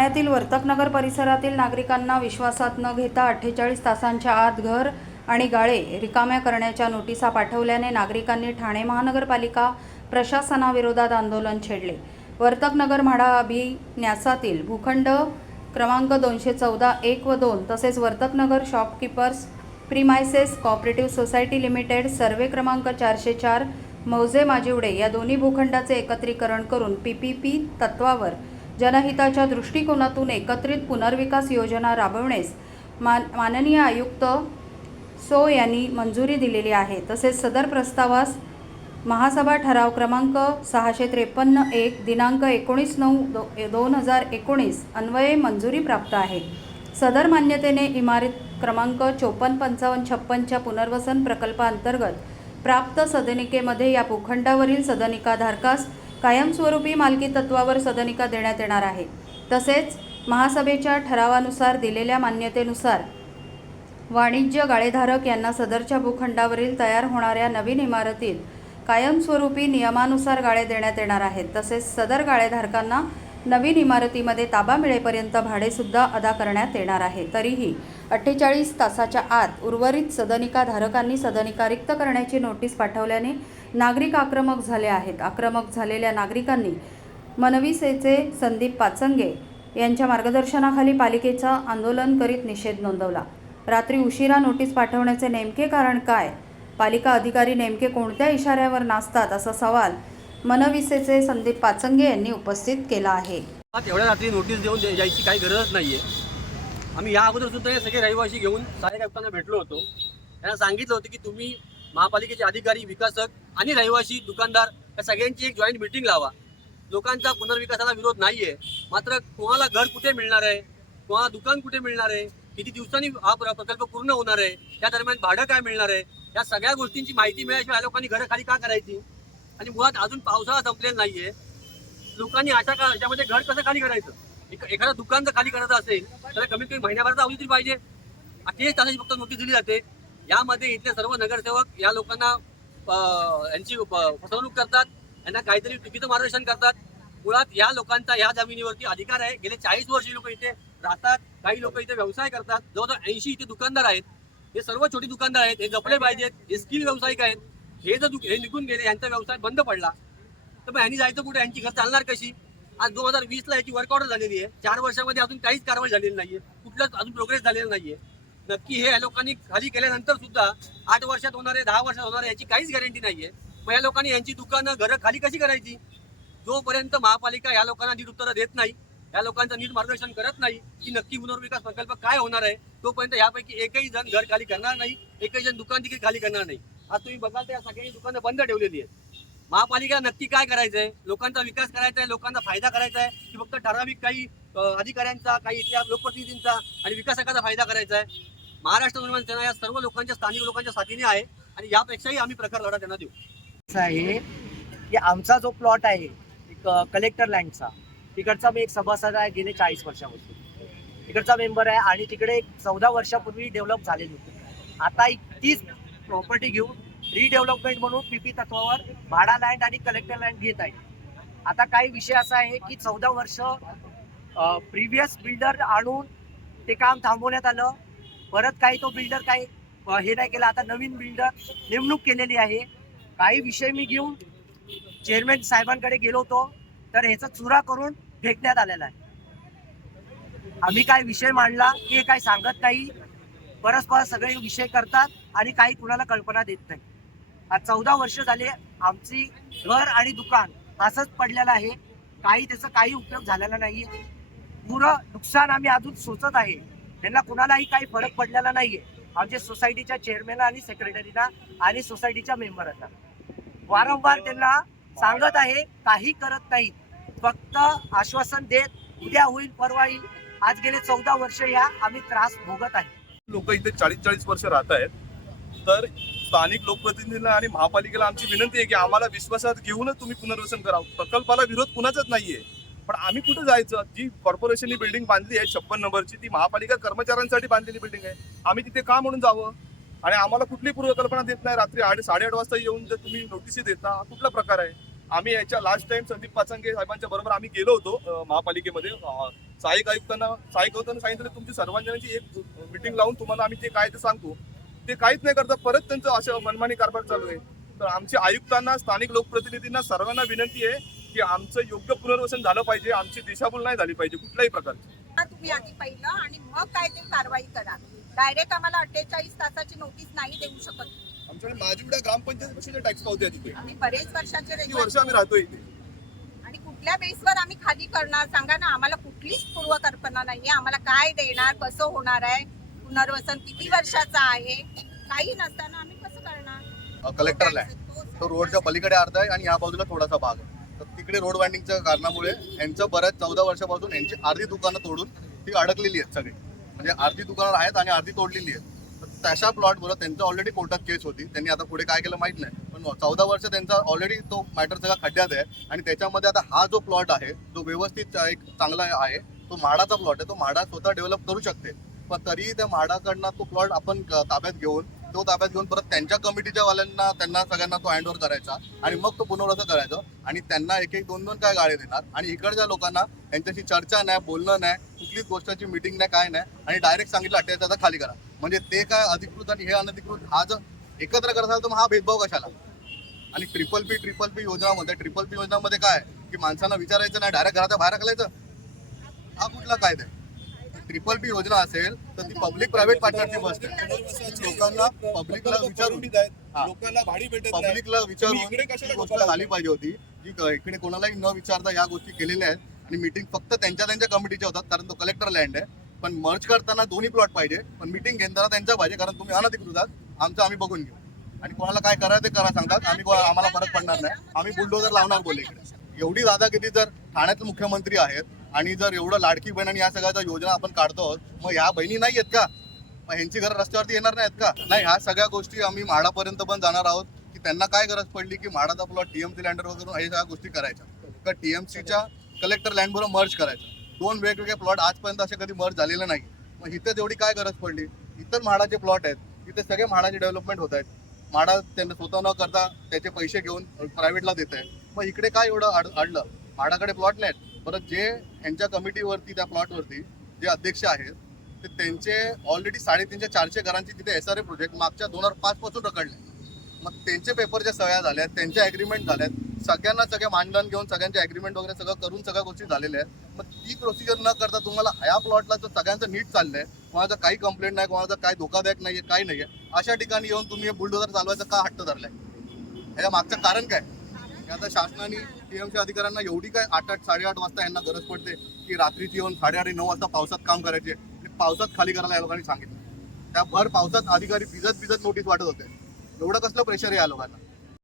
ठाण्यातील वर्तकनगर परिसरातील नागरिकांना विश्वासात न घेता अठ्ठेचाळीस तासांच्या आत घर आणि गाळे रिकाम्या करण्याच्या नोटिसा पाठवल्याने नागरिकांनी ठाणे महानगरपालिका प्रशासनाविरोधात आंदोलन छेडले. वर्तकनगर म्हाडा अभिन्यासातील भूखंड क्रमांक दोनशे चौदा एक व दोन तसेच Vartaknagar shopkeepers premises cooperative society limited survey क्रमांक चारशे चार मौजे माजिवडे या दोन्ही भूखंडाचे एकत्रीकरण करून पी पी पी तत्वावर जनहिताच्या दृष्टिकोनातून एकत्रित पुनर्विकास योजना राबवण्यास मान माननीय आयुक्त सो यांनी मंजुरी दिलेली आहे. तसेच सदर प्रस्तावास महासभा ठराव क्रमांक सहाशे त्रेपन्न एक दिनांक एकोणीस नऊ दो दोन हजार एकोणीस अन्वये मंजुरी प्राप्त आहे. सदर मान्यतेने इमारत क्रमांक चोपन्न पंचावन्न छप्पनच्या पुनर्वसन प्रकल्पाअंतर्गत प्राप्त सदनिकेमध्ये या भूखंडावरील सदनिकाधारकास कायमस्वरूपी मालकी तत्वावर सदनिका देण्यात येणार आहे. तसेच महासभेच्या ठरावानुसार दिलेल्या मान्यतेनुसार वाणिज्य गाळेधारक यांना सदरच्या भूखंडावरील तयार होणाऱ्या नवीन इमारतीत कायमस्वरूपी नियमानुसार गाळे देण्यात येणार आहेत. तसेच सदर गाळेधारकांना नवीन इमारतीमध्ये ताबा मिळेपर्यंत भाडेसुद्धा अदा करण्यात येणार आहे. तरीही अठ्ठेचाळीस तासाच्या आत उर्वरित सदनिकाधारकांनी सदनिका रिक्त करण्याची नोटीस पाठवल्याने नागरिक आक्रमक झाले आहेत. आक्रमक झालेल्या नागरिकांनी मनविसेचे संदीप पाचंगे यांच्या मार्गदर्शनाखाली पालिकेचा आंदोलन करीत निषेध नोंदवला. रात्री उशिरा नोटीस पाठवण्याचे नेमके कारण काय? पालिका अधिकारी नेमके कोणत्या इशाऱ्यावर नाचतात असा सवाल मनविसेचे संदीप पाचंगे यांनी उपस्थित केला आहे. एवढ्या रात्री नोटीस देऊन द्या- काही गरज नाही आहे आम्ही या अगोदर सुद्धा हे सगळे रहिवासी घेऊन सहाय्यक आयुक्तांना भेटलो होतो. त्यांना सांगितलं होतं की तुम्ही महापालिकेचे अधिकारी विकासक आणि रहिवासी दुकानदार या सगळ्यांची एक जॉईंट मिटिंग लावा. लोकांचा पुनर्विकासाला विरोध नाही आहे मात्र कोणाला घर कुठे मिळणार आहे? कोणाला दुकान कुठे मिळणार आहे? किती दिवसांनी हा प्रकल्प पूर्ण होणार आहे? त्या दरम्यान भाडं काय मिळणार आहे? या सगळ्या गोष्टींची माहिती मिळाल्याशिवाय लोकांनी घरं खाली का करायची? आणि मुळात अजून पावसाळा संपलेला नाहीये. लोकांनी अशा का याच्यामध्ये घर कसं खाली करायचं? एक एखादं दुकान जर खाली करायचं असेल तर कमीत कमी महिन्याभराचा अवधी तरी पाहिजे. अठ्ठेचाळीस तासाची फक्त नोटीस दिली जाते. यामध्ये इथले सर्व नगरसेवक या लोकांना यांची फसवणूक करतात यांना काहीतरी चुकीचं मार्गदर्शन करतात. मुळात या लोकांचा या जमिनीवरती अधिकार आहे. गेले चाळीस वर्ष लोक इथे राहतात. काही लोक इथे व्यवसाय करतात. जवळजवळ ऐंशी इथे दुकानदार आहेत. हे सर्व छोटी दुकानदार आहेत. हे जपले पाहिजेत हे स्किल व्यावसायिक आहेत. हे जर हे निघून गेले यांचा व्यवसाय बंद पडला तर मग यांनी जायचं कुठे? यांची घर चालणार कशी? आज दोन हजार वीस ला याची वर्कआउट झालेली आहे. चार वर्षामध्ये अजून काहीच कारवाई झालेली नाहीये. कुठलाच अजून प्रोग्रेस झालेला नाहीये. नक्की हे या लोकांनी खाली केल्यानंतर सुद्धा आठ वर्षात होणारे दहा वर्षात होणारे याची काहीच गॅरंटी नाहीये. मग या लोकांनी यांची दुकानं घरं खाली कशी करायची? जोपर्यंत महापालिका या लोकांना नीट उत्तरं देत नाही या लोकांचं नीट मार्गदर्शन करत नाही की नक्की पुनर्विकास प्रकल्प काय होणार आहे तोपर्यंत यापैकी एकही जण घर खाली करणार नाही एकही जण दुकान देखील खाली करणार नाही. आज तुम्ही बघाल तर या सगळ्यांनी दुकानं बंद ठेवलेली आहेत. महापालिका नक्की काय करायचंय? लोकांचा विकास करायचा आहे लोकांचा फायदा करायचा आहे की फक्त ठराविक काही अधिकाऱ्यांचा काही इथल्या लोकप्रतिनिधींचा आणि विकासकाचा फायदा करायचा आहे महाराष्ट्र निर्माण सेना या सर्व लोकांच्या स्थानिक लोकांच्या साथीने आहे आणि यापेक्षाही आम्ही प्रकार लढा त्यांना देऊ. असं आहे की आमचा जो प्लॉट आहे कलेक्टर लँडचा तिकडचा मी एक सभासद आहे गेले चाळीस वर्षापासून. तिकडचा मेंबर आहे आणि तिकडे एक चौदा वर्षापूर्वी डेव्हलप झालेली होती. आता एक तीच प्रॉपर्टी घेऊन रिडेव्हलपमेंट म्हणून पीपी तत्वावर भाडा लँड आणि कलेक्टर लँड घेत आहे. आता काही विषय असा आहे की चौदा वर्ष प्रिव्हियस बिल्डर आणून ते काम थांबवण्यात आलं. परत काही तो बिल्डर काही हे नाही केलं. आता नवीन बिल्डर नेमणूक केलेली आहे. काही विषय मी घेऊन चेअरमॅन साहेबांकडे गेलो होतो. तर ह्याचा चुरा करून फेकण्यात आलेला आहे. आम्ही काय विषय मांडला की हे काय सांगत नाही. परस्पर सगळे विषय करतात आणि काही कुणाला कल्पना देत नाही. आज चौदा वर्ष झाले आमची घर आणि दुकान असंच पडलेलं आहे. काही त्याचा काही उपयोग झालेला नाही पुरं नुकसान आम्ही अजून सोचत आहे. त्यांना कुणालाही काही फरक पडलेला नाहीये. आमच्या सोसायटीच्या चेअरमॅन आणि सेक्रेटरीला आणि सोसायटीच्या मेंबरांना वारंवार त्यांना सांगत आहे काही करत नाही फक्त आश्वासन देत उद्या होईल परवा येईल. आज गेले चौदा वर्ष या आम्ही त्रास भोगत आहे. लोक इथे चाळीस चाळीस वर्ष राहत आहेत. तर स्थानिक लोकप्रतिनिधींना आणि महापालिकेला आमची विनंती आहे की आम्हाला विश्वासात घेऊनच तुम्ही पुनर्वसन करा प्रकल्पाला विरोध कुणाचाच नाहीये. पण आम्ही कुठं जायचं? जी कॉर्पोरेशननी बिल्डिंग बांधली आहे छप्पन नंबरची ती महापालिका कर्मचाऱ्यांसाठी बांधलेली बिल्डिंग आहे. आम्ही तिथे का म्हणून जावं? आणि आम्हाला कुठली पूर्वकल्पना देत नाही. रात्री आठ साडेआठ वाजता येऊन जर तुम्ही नोटिसी देता हा कुठला प्रकार आहे? आम्ही याच्या लास्ट टाइम संदीप पाचंगे साहेबांच्या बरोबर आम्ही गेलो होतो महापालिकेमध्ये. सहाय्यक आयुक्तांना सहाय्यक आयुक्तांना सांगितलं तुमची सर्वांजणांची एक मिटिंग लावून तुम्हाला आम्ही ते काय ते सांगतो. ते काहीच नाही करता परत त्यांचं असं मनमानी कारभार चालू आहे. तर आमच्या आयुक्तांना स्थानिक लोकप्रतिनिधींना सर्वांना विनंती आहे की आमचं योग्य पुनर्वसन झालं पाहिजे आमची दिशाभूल नाही झाली पाहिजे कुठल्याही प्रकारची. हा तुम्ही आधी पहिलं आणि मग काय ते कारवाई करा. डायरेक्ट आम्हाला अठ्ठेचाळीस तासाची नोटीस नाही देऊ शकत. आमच्याकडे ग्रामपंचायत टॅक्स पावते तिथे. आम्ही बरेच वर्षाचे किती रेकॉर्ड वर्ष आम्ही राहतोय इथे? आणि कुठल्या बेसवर आम्ही खाली करणार सांगा ना. आम्हाला कुठलीच पूर्वकल्पना नाहीये. आम्हाला काय देणार कसं होणार आहे पुनर्वसन किती वर्षाचं आहे काही नसताना आम्ही कसं करणार? कलेक्टर लँड तो रोडच्या पलीकडे अर्धा आहे आणि या बाजूला थोडासा भाग आहे. इकडे रोड वाइंडिंगच्या कारणामुळे यांचं बऱ्याच चौदा वर्षापासून यांची अर्धी दुकानं तोडून ती अडकलेली आहेत सगळी. म्हणजे अर्धी दुकानं आहेत आणि अर्धी तोडलेली आहेत. तर तशा प्लॉटवर त्यांचं ऑलरेडी कोर्टात केस होती. त्यांनी आता पुढे काय केलं माहीत नाही. पण चौदा वर्ष त्यांचा ऑलरेडी तो मॅटर सगळा खड्ड्यात आहे. आणि त्याच्यामध्ये आता हा जो प्लॉट आहे जो व्यवस्थित एक चांगला आहे. तो म्हाडाचा प्लॉट आहे. तो म्हाडा स्वतः डेव्हलप करू शकते. पण तरीही त्या म्हाडाकडनं तो प्लॉट आपण ताब्यात घेऊन तो ताब्यात घेऊन परत त्यांच्या कमिटीच्या वाल्यांना त्यांना सगळ्यांना तो हँड ओव्हर करायचा आणि मग तो पुनर्वसन करायचं. आणि त्यांना एक एक दोन दोन काय गाळे देणार? आणि इकडच्या लोकांना त्यांच्याशी चर्चा नाही बोलणं नाही कुठलीच गोष्टाची मिटिंग नाही काय नाही. आणि डायरेक्ट सांगितलं अठ्ठेचाळीस खाली करा. म्हणजे ते काय अधिकृत आणि हे अनधिकृत हा जर एकत्र करत असाल तर मग हा भेदभाव कशाला? आणि ट्रिपल पी ट्रिपल पी योजनामध्ये ट्रिपल पी योजनामध्ये काय की माणसांना विचारायचं नाही डायरेक्ट घराच्या बाहेर टाकलायचं हा कुठला कायदा आहे? ट्रिपल पी योजना असेल तर ती पब्लिक प्रायव्हेट पार्टनरशिप असते. लोकांना पब्लिकला विचारून. लोकांना भाडी भेटत पब्लिकला विचारून गोष्ट झाली पाहिजे होती जी इकडे कोणालाही न विचारता या गोष्टी केलेल्या आहेत. आणि मीटिंग फक्त त्यांच्या त्यांच्या कमिटीच्या होतात कारण तो कलेक्टर लँड आहे. पण मर्ज करताना दोन्ही प्लॉट पाहिजे. पण मीटिंग घेताना त्यांच्या पाहिजे कारण तुम्ही अनधिकृत आहात. आमचं आम्ही बघून घेऊ. आणि कोणाला काय करायचं ते करा सांगतात. आम्ही आम्हाला फरक पडणार नाही. आम्ही बुलडोजर लावणार बोलले इकडे. एवढी दादागिरी जर ठाण्याचे मुख्यमंत्री आहेत आणि जर एवढं लाडकी बहीण आणि या सगळ्या योजना आपण काढतो आहोत, मग ह्या बहिणी नाही आहेत का? मग ह्यांची घर रस्त्यावरती येणार नाहीत का? नाही ह्या सगळ्या गोष्टी आम्ही म्हाडापर्यंत पण जाणार आहोत की त्यांना काय गरज पडली की म्हाडाचा प्लॉट टीएमसी लँडर वगैरे हे सगळ्या गोष्टी करायच्या. का टीएमसीच्या कलेक्टर लँड बरोबर मर्ज करायच्या दोन वेगवेगळे प्लॉट आजपर्यंत असे कधी मर्ज झालेले नाही. मग इथे जेवढी काय गरज पडली? इतर म्हाडाचे प्लॉट आहेत. तिथे सगळे म्हाडाचे डेव्हलपमेंट होत आहेत. म्हाडा त्यांना स्वतः न करता त्याचे पैसे घेऊन प्रायव्हेटला देत आहे मग इकडे काय एवढं अड अडलं म्हाडाकडे प्लॉट नाहीत. परत जे यांच्या कमिटीवरती त्या प्लॉटवरती जे अध्यक्ष आहेत ते त्यांचे ऑलरेडी साडेतीनशे चारशे घरांची तिथे एस आर ए प्रोजेक्ट मागच्या दोन हजार पाच पासून रखडले. मग त्यांचे पेपरच्या सह्या झाल्यात त्यांच्या ॲग्रीमेंट झाल्यात सगळ्यांना सगळे मानधन घेऊन सगळ्यांचे ॲग्रीमेंट वगैरे सगळं करून सगळ्या गोष्टी झालेल्या आहेत. मग ती प्रोसिजर न करता तुम्हाला ह्या प्लॉटला जर सगळ्यांचं नीट चाललं आहे कोणाचा काही कंप्लेंट नाही कोणाचा काही धोकादायक नाही आहे काही नाही आहे अशा ठिकाणी येऊन तुम्ही हे बुलडोजर चालवायचं का हट्ट धरलाय? ह्याच्या मागचं कारण काय? आता शासनाने टीएमसी अधिकाऱ्यांना एवढी काय आठ आठ साडेआठ वाजता यांना गरज पडते की रात्रीची येऊन साडेआठ नऊ वाजता पावसात काम करायचे पावसात खाली करायला या लोकांनी सांगितलं. त्या भर पावसात अधिकारी भिजत भिजत नोटीस वाटत होते. एवढं कसलं प्रेशर आहे या लोकांना?